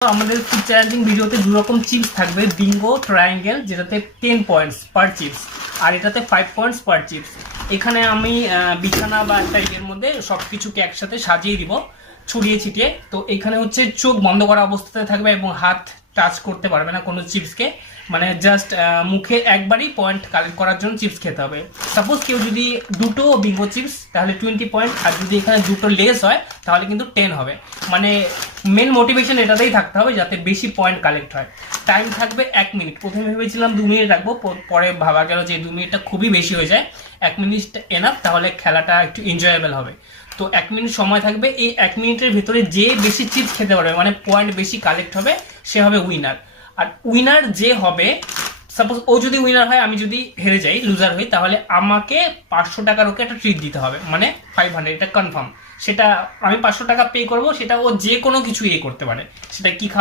আমাদের food challenging ভিডিওতে দু রকম চিপস থাকবে, বিঙ্গো ট্রায়াঙ্গেল, যেটাতে 10 পয়েন্টস পার চিপস, আর এটাতে 5 পয়েন্টস পার চিপস। এখানে আমি বিছানা বা একটা ইয়ের মধ্যে সব কিছুকে একসাথে সাজিয়ে দিব ছড়িয়ে ছিটিয়ে। তো এখানে হচ্ছে চোখ বন্ধ করা অবস্থাতে থাকবে এবং হাত টাচ করতে পারবে না কোনো চিপসকে, মানে জাস্ট মুখে একবারই পয়েন্ট কালেক্ট করার জন্য চিপস খেতে হবে। সাপোজ কেউ যদি দুটো বিঙ্গো চিপস তাহলে 20 পয়েন্ট, আর যদি এখানে দুটো লেস হয় তাহলে কিন্তু 10 হবে। মানে মেন মোটিভেশন এটাতেই থাকতে হবে যাতে বেশি পয়েন্ট কালেক্ট হয়। টাইম থাকবে 1 মিনিট। প্রথমে ভেবেছিলাম 2 মিনিট রাখবো, পরে ভাবা গেল যে 2 মিনিটটা খুবই বেশি হয়ে যায়, 1 মিনিট এনাফ, তাহলে খেলাটা একটু এনজয়েবল হবে। তো 1 মিনিট সময় থাকবে, এই 1 মিনিটের ভিতরে যে বেশি চিপস খেতে পারবে, মানে পয়েন্ট বেশি কালেক্ট হবে, সে হবে উইনার। আর উইনার যে হবে, সাপোজ ও যদি উইনার হয়, আমি যদি হেরে যাই, লুজার হই, তাহলে আমাকে 500 টাকার ওকে একটা ট্রিট দিতে হবে, মানে 500, এটা কনফার্ম। সেটা আমি 500 টাকা পে করবো, সেটা ও যে কোনো কিছু করতে পারে, সেটা কি